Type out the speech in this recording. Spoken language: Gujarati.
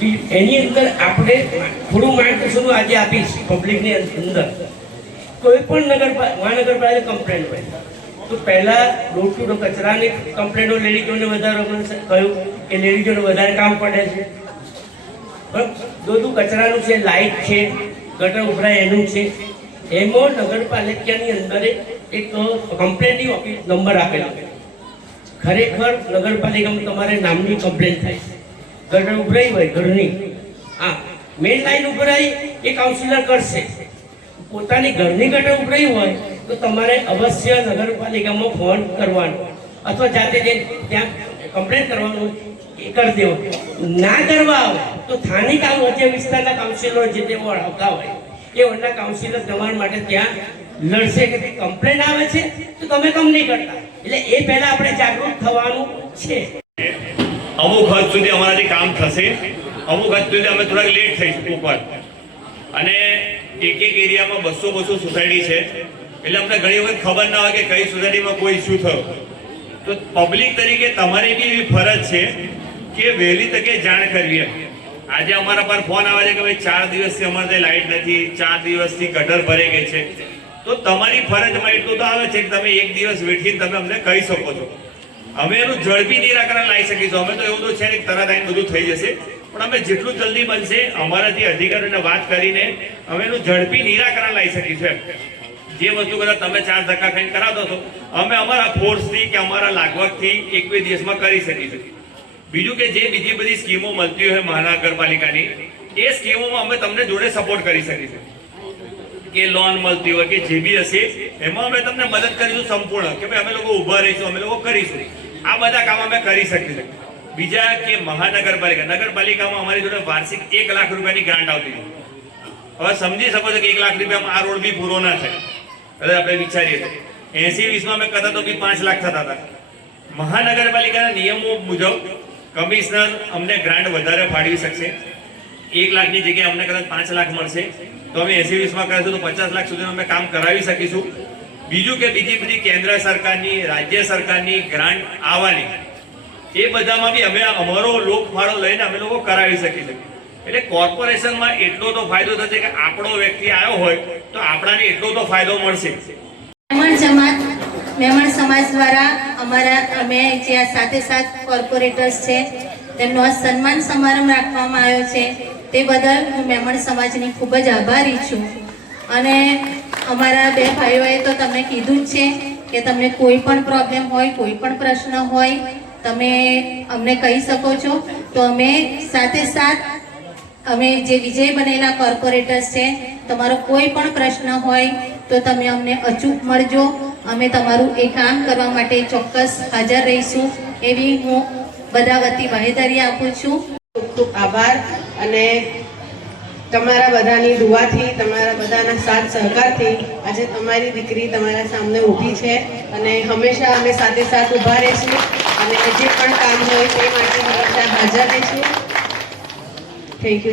એની અંદર આપણે થોડું માર્ગદર્શન આજે આપીશ પબ્લિકની અંદર. કોઈ પણ મહાનગરપાલિકા કમ્પ્લેન હોય તો પહેલા ડોર ટુ ડોર કચરાની કમ્પ્લેનો લેડીઝોને વધારે કહ્યું કે લેડીઝોને વધારે કામ પડે છે. પણ બધું કચરાનું છે, લાઇટ છે, ગટર ઉભરાય એનું છે. એમાં નગરપાલિકાની અંદર એક કમ્પ્લેનની ઓફિસ નંબર આપેલો. ખરેખર નગરપાલિકામાં તમારે નામની કમ્પ્લેન થાય છે. ગટર ઉભરાઈ હોય ઘરની, હા મેઇન લાઈન ઉભરાઈ એ કાઉન્સિલર કરશે. પોતાની ઘરની ગટર ઉભરાઈ હોય તો તમારે અવશ્ય નગરપાલિકામાં ફોન કરવાનો અથવા જાતે જઈને ત્યાં કમ્પ્લેન કરવાનું એ કરી દેવો. ના કરવા આવે તો સ્થાનિક જે વિસ્તારના કાઉન્સિલરો જે તે આવતા હોય એ વડના કાઉન્સિલર તમારા માટે ત્યાં લડશે કે કમ્પ્લેન આવે છે તો તમે કમ નહીં કરતા. એટલે એ પહેલા આપણે જાગૃત થવાનું છે. અમુક હદ સુધી અમારાથી કામ થશે, અમુક હદ સુધી અમે થોડાક લેટ થઈશું ઉપર. અને એક એરિયામાં 200 સોસાયટી છે એટલે અમને ઘણી વખત ખબર ના હોય કે કઈ સોસાયટીમાં કોઈ ઇસ્યુ થયો. તો પબ્લિક તરીકે તમારી બી એવી ફરજ છે કે વહેલી તકે જાણ કરવી. આજે અમારા પર ફોન આવે છે કે ભાઈ 4 દિવસથી અમારે ત્યાં લાઇટ નથી, 4 દિવસથી ગટર ભરાઈ ગઈ છે. તો તમારી ફરજમાં એટલું તો આવે છે કે તમે એક દિવસ વેઠીને તમે અમને કહી શકો છો. અમે એનું ઝડપી નિરાકરણ લાવી શકીશું. અમે તો એવું તો છે ને તરત આવીને બધું થઈ જશે, પણ અમે જેટલું જલ્દી બનશે અમારાથી અધિકારીઓને વાત કરીને અમે એનું ઝડપી નિરાકરણ લાવી શકીશું. જે વસ્તુ કદાચ તમે 4 ધક્કા ખાઈને કરાવતો છો અમે અમારા ફોર્સથી કે અમારા લાગવગથી 1-2 દિવસમાં કરી શકીશું. બીજું કે જે બીજી બધી સ્કીમો મળતી હોય મહાનગરપાલિકાની એ સ્કીમોમાં અમે તમને જોડે સપોર્ટ કરી શકીશું. કે લોન મળતી હોય કે જે બી હશે એમાં અમે તમને મદદ કરીશું સંપૂર્ણ, કે ભાઈ અમે લોકો ઊભા રહીશું, અમે લોકો કરીશું. આ બધા કામ અમે કરી શકીશું. બીજા કે નગરપાલિકામાં અમારી જોડે વાર્ષિક 1 લાખ રૂપિયાની ગ્રાન્ટ આવતી હતી. હવે સમજી શકો છો કે 1 લાખ રૂપિયામાં આ રોડ બી પૂરો ના થાય. હવે આપણે વિચારીએ તો 80-20 માં અમે કરતા તો બી 5 લાખ થતા હતા. મહાનગરપાલિકાના નિયમો મુજબ કમિશનર અમને ગ્રાન્ટ વધારે ફાળવી શકશે. 1 લાખની જગ્યાએ અમને કદાચ 5 લાખ મળશે તો અમે 80-20 માં કરીશું તો 50 લાખ સુધી અમે કામ કરાવી શકીશું. બીજું કે બીજી બધી કેન્દ્ર સરકારની, રાજ્ય સરકારની ગ્રાન્ટ આવવાની એ બધામાં બી અમે અમારો લોકફાળો લઈને અમે લોકો કરાવી શકીશું. એટલે કોર્પોરેશનમાં એટલો તો ફાયદો થશે કે આપણો વ્યક્તિ આવ્યો હોય તો આપણાને એટલો તો ફાયદો મળશે. મહેમણ સમાજ દ્વારા અમે જે સાથે કોર્પોરેટર્સ છે તેમનો સન્માન સમારંભ રાખવામાં આવ્યો છે. તે બદલ હું મહેમણ સમાજની ખૂબ જ આભારી છું. અને અમારા 2 ભાઈઓએ તો તમને કીધું જ છે કે તમને કોઈ પણ પ્રોબ્લેમ હોય, કોઈ પણ પ્રશ્ન હોય તમે અમને કહી શકો છો. તો અમે સાથે અમે જે વિજય બનેલા કોર્પોરેટર્સ છે તમારો કોઈ પણ પ્રશ્ન હોય તો તમે અમને અચૂક મળજો. અમે તમારું એ કામ કરવા માટે ચોક્કસ હાજર રહીશું એવી હું બધા વતી બાહેધરી આપું છું. ખૂબ ખૂબ આભાર. અને તમારા બધાની દુઆથી, તમારા બધાના સાથ સહકારથી આજે તમારી દીકરી તમારા સામે ઊભી છે અને હંમેશા અમે સાથે ઊભા રહીશું અને જે પણ કામ હોય તે માટે હંમેશા હાજર રહીશું. Thank you.